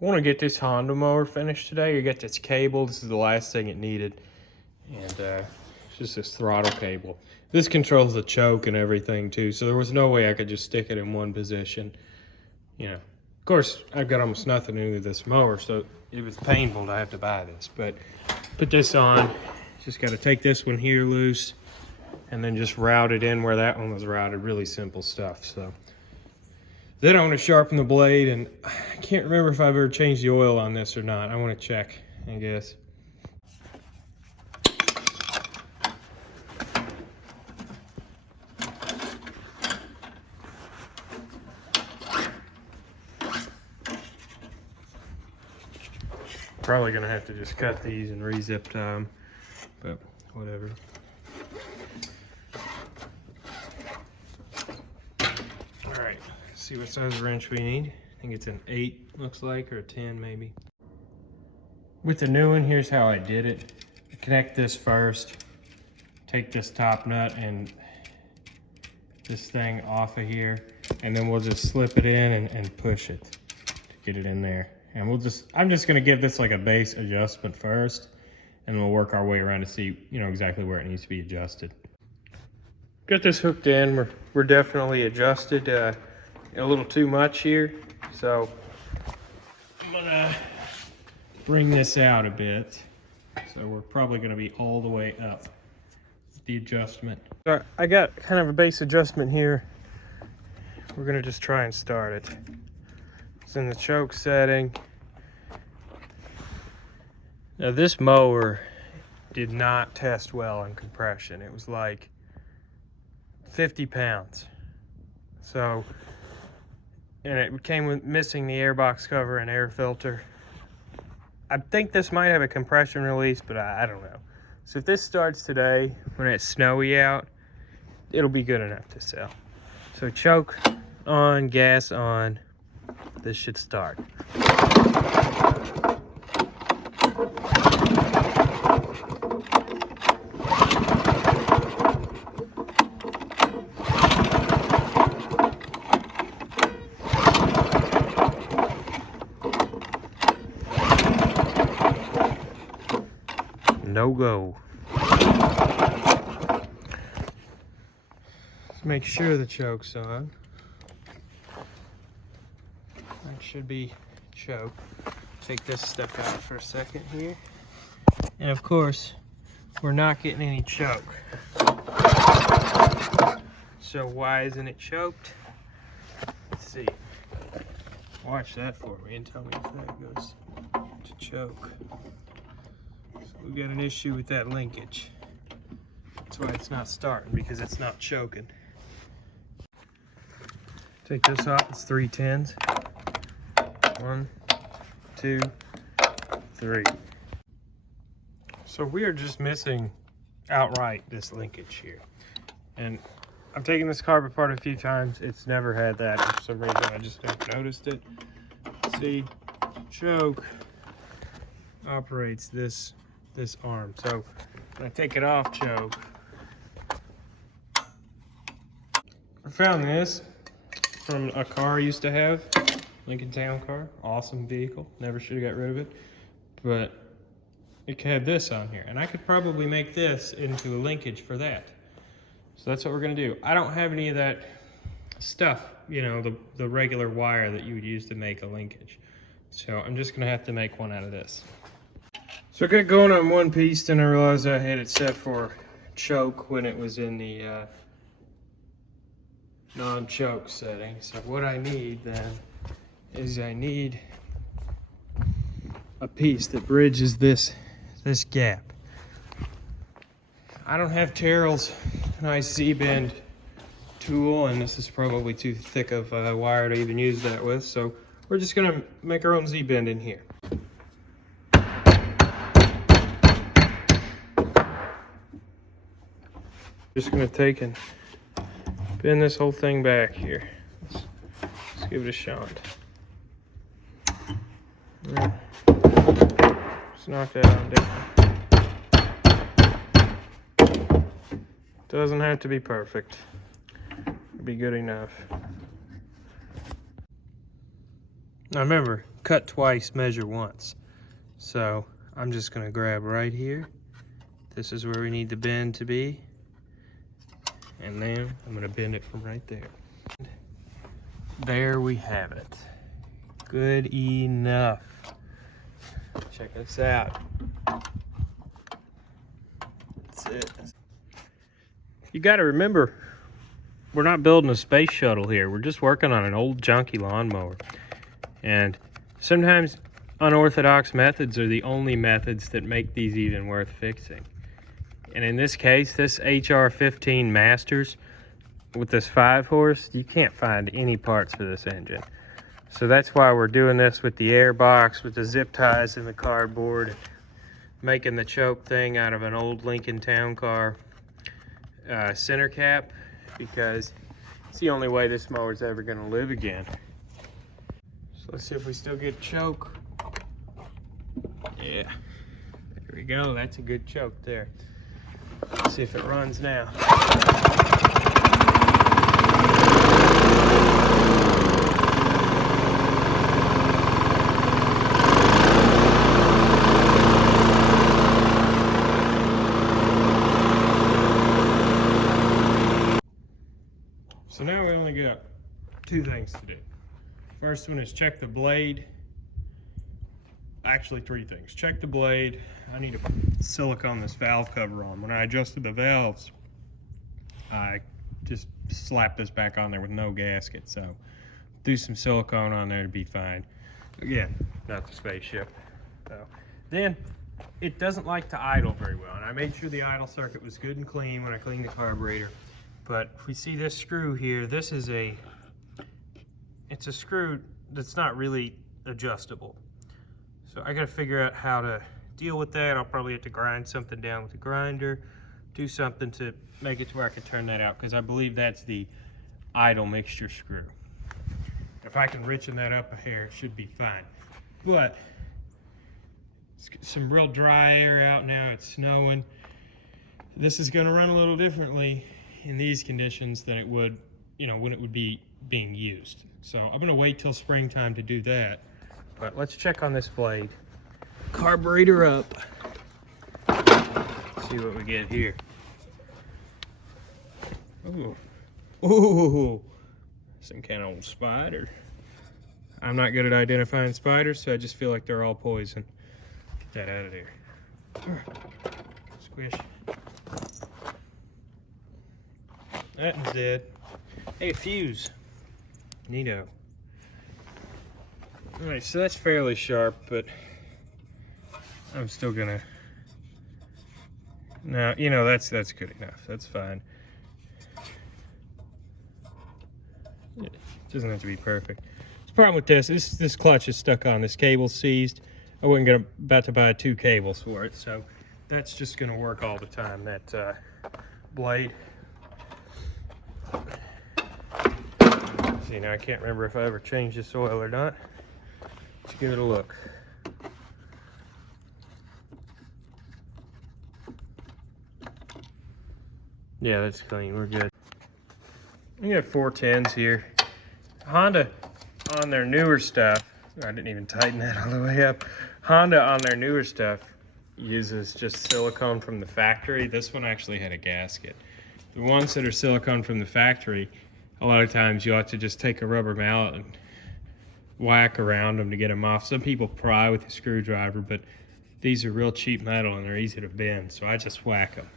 I want to get this Honda mower finished today. I got this cable. This is the last thing it needed. And it's just this throttle cable. This controls the choke and everything too. So there was no way I could just stick it in one position. You know, of course, I've got almost nothing to do with this mower, so it was painful to have to buy this. But put this on. Just got to take this one here loose and then just route it in where that one was routed. Really simple stuff. So then I want to sharpen the blade, and I can't remember if I've ever changed the oil on this or not. I want to check, I guess. Probably gonna have to just cut these and re-zip tie them, but whatever. All right, see what size wrench we need. I think it's an 8, looks like, or a 10 maybe. With the new one, here's how I did it. Connect this first, take this top nut and this thing off of here, and then we'll just slip it in and push it to get it in there. And I'm just gonna give this like a base adjustment first, and we'll work our way around to see, exactly where it needs to be adjusted. Got this hooked in. We're definitely adjusted a little too much here. So I'm gonna bring this out a bit. So we're probably gonna be all the way up with the adjustment. So I got kind of a base adjustment here. We're gonna just try and start it. It's in the choke setting. Now this mower did not test well in compression. It was like 50 pounds. So, and it came with missing the airbox cover and air filter. I think this might have a compression release, but I don't know. So if this starts today, when it's snowy out, it'll be good enough to sell. So choke on, gas on. This should start. No go. Let's make sure the choke's on. That should be choke. Take this stuck out for a second here. And of course, we're not getting any choke. So why isn't it choked? Let's see. Watch that for me and tell me if that goes to choke. So we've got an issue with that linkage. That's why it's not starting, because it's not choking. Take this off, it's 3/10. 1, 2, 3. So we are just missing outright this linkage here. And I've taken this carb apart a few times. It's never had that. For some reason, I just never noticed it. See, choke operates this arm. So when I take it off choke, I found this from a car I used to have. Lincoln Town car, awesome vehicle. Never should have got rid of it, but it had this on here, and I could probably make this into a linkage for that. So that's what we're gonna do. I don't have any of that stuff, the regular wire that you would use to make a linkage. So I'm just gonna have to make one out of this. So I got going on one piece, then I realized I had it set for choke when it was in the non-choke setting. So what I need then is I need a piece that bridges this gap. I don't have Terrell's nice Z-bend tool, and this is probably too thick of a wire to even use that with, so we're just gonna make our own Z-bend in here. Just gonna take and bend this whole thing back here. Let's give it a shot. Right. Just knock that on down. Doesn't have to be perfect. It'll be good enough. Now remember, cut twice, measure once. So I'm just gonna grab right here. This is where we need the bend to be. And then I'm gonna bend it from right there. There we have it. Good enough. Check this out. That's it. You gotta remember, we're not building a space shuttle here. We're just working on an old junky lawnmower. And sometimes unorthodox methods are the only methods that make these even worth fixing. And in this case, this HR15 Masters with this 5-horse, you can't find any parts for this engine. So that's why we're doing this with the air box, with the zip ties and the cardboard, and making the choke thing out of an old Lincoln Town Car center cap, because it's the only way this mower's ever gonna live again. So let's see if we still get choke. Yeah, there we go. That's a good choke there. Let's see if it runs now. So now we only got 2 things to do. First one is check the blade. Actually 3 things. Check the blade. I need to put silicone this valve cover on. When I adjusted the valves, I just slapped this back on there with no gasket. So do some silicone on there to be fine. Again, not the spaceship. So then it doesn't like to idle very well. And I made sure the idle circuit was good and clean when I cleaned the carburetor. But if we see this screw here, this is it's a screw that's not really adjustable. So I gotta figure out how to deal with that. I'll probably have to grind something down with a grinder, do something to make it to where I can turn that out, because I believe that's the idle mixture screw. If I can richen that up a hair, it should be fine. But it's some real dry air out now, it's snowing. This is gonna run a little differently in these conditions than it would, when it would be being used. So I'm gonna wait till springtime to do that. But let's check on this blade. Carburetor up. See what we get here. Ooh. Ooh. Some kind of old spider. I'm not good at identifying spiders, so I just feel like they're all poison. Get that out of there. Squish. That one's dead. Hey, a fuse. Neato. Alright, so that's fairly sharp, but I'm still gonna... No, that's good enough. That's fine. It doesn't have to be perfect. The problem with this clutch is stuck on. This cable's seized. I wasn't about to buy 2 cables for it, so that's just gonna work all the time, that blade. See, now I can't remember if I ever changed this oil or not. Let's give it a look. Yeah, that's clean. We're good. We got 410s here. Honda, on their newer stuff, I didn't even tighten that all the way up. Honda, on their newer stuff, uses just silicone from the factory. This one actually had a gasket. The ones that are silicone from the factory, a lot of times you have to just take a rubber mallet and whack around them to get them off. Some people pry with a screwdriver, but these are real cheap metal and they're easy to bend, so I just whack them.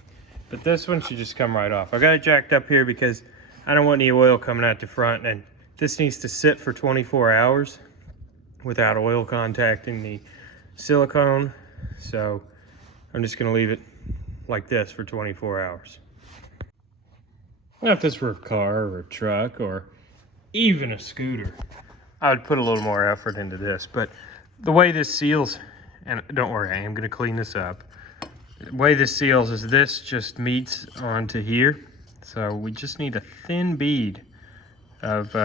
But this one should just come right off. I got it jacked up here because I don't want any oil coming out the front, and this needs to sit for 24 hours without oil contacting the silicone. So I'm just gonna leave it like this for 24 hours. Now if this were a car or a truck or even a scooter, I would put a little more effort into this. But the way this seals, and don't worry, I am gonna clean this up. The way this seals is this just meets onto here. So we just need a thin bead of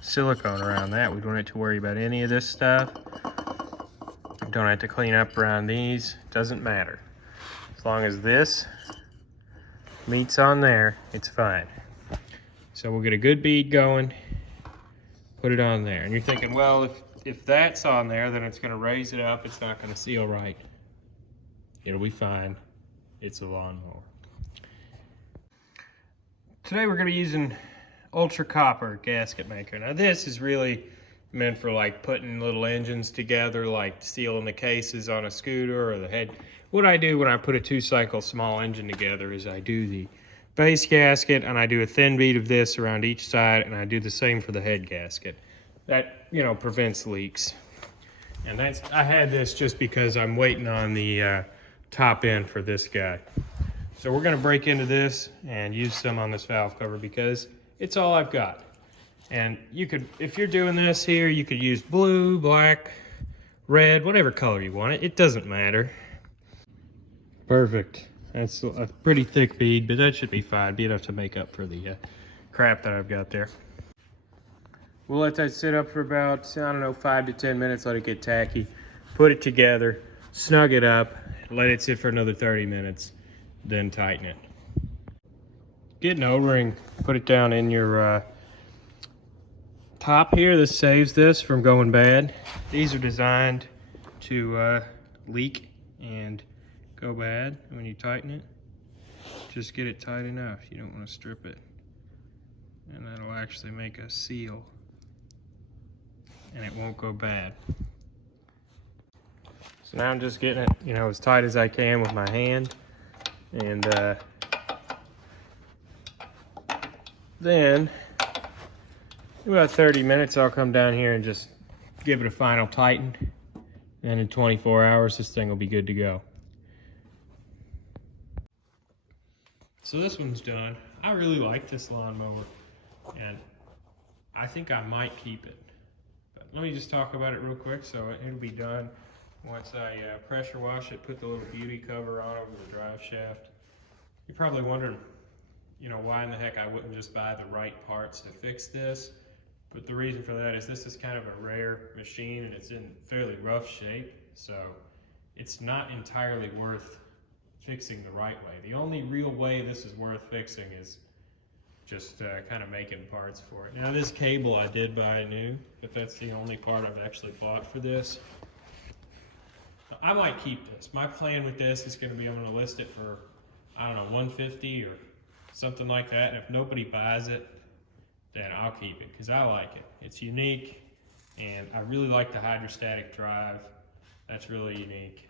silicone around that. We don't have to worry about any of this stuff. Don't have to clean up around these. Doesn't matter. As long as this meets on there, it's fine. So we'll get a good bead going, put it on there. And you're thinking, well, if if that's on there, then it's gonna raise it up. It's not gonna seal right. It'll be fine. It's a lawnmower. Today we're gonna be using Ultra Copper gasket maker. Now this is really meant for like putting little engines together, like sealing the cases on a scooter or the head. What I do when I put a 2-cycle small engine together is I do the base gasket and I do a thin bead of this around each side, and I do the same for the head gasket. That, you know, prevents leaks. And I had this just because I'm waiting on the top end for this guy. So we're gonna break into this and use some on this valve cover because it's all I've got. And you could, if you're doing this here, you could use blue, black, red, whatever color you want it. It doesn't matter. Perfect. That's a pretty thick bead, but that should be fine. Be enough to make up for the crap that I've got there. We'll let that sit up for about, I don't know, 5 to 10 minutes, let it get tacky. Put it together, snug it up, let it sit for another 30 minutes, then tighten it. Get an O-ring, put it down in your top here. This saves this from going bad. These are designed to leak and go bad when you tighten it. Just get it tight enough. You don't want to strip it. And that'll actually make a seal. And it won't go bad. So now I'm just getting it, you know, as tight as I can with my hand. And then in about 30 minutes, I'll come down here and just give it a final tighten. And in 24 hours, this thing will be good to go. So this one's done. I really like this lawnmower, and I think I might keep it. But let me just talk about it real quick. So it'll be done once I pressure wash it, put the little beauty cover on over the drive shaft. You're probably wondering, you know, why in the heck I wouldn't just buy the right parts to fix this. But the reason for that is this is kind of a rare machine and it's in fairly rough shape. So it's not entirely worth fixing the right way. The only real way this is worth fixing is just kind of making parts for it. Now this cable I did buy new, but that's the only part I've actually bought for this. I might keep this. My plan with this is going to be I'm going to list it for, I don't know, $150 or something like that. And if nobody buys it, then I'll keep it because I like it. It's unique, and I really like the hydrostatic drive. That's really unique.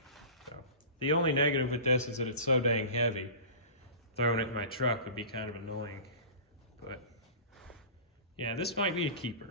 So, the only negative with this is that it's so dang heavy. Throwing it in my truck would be kind of annoying. But yeah, this might be a keeper.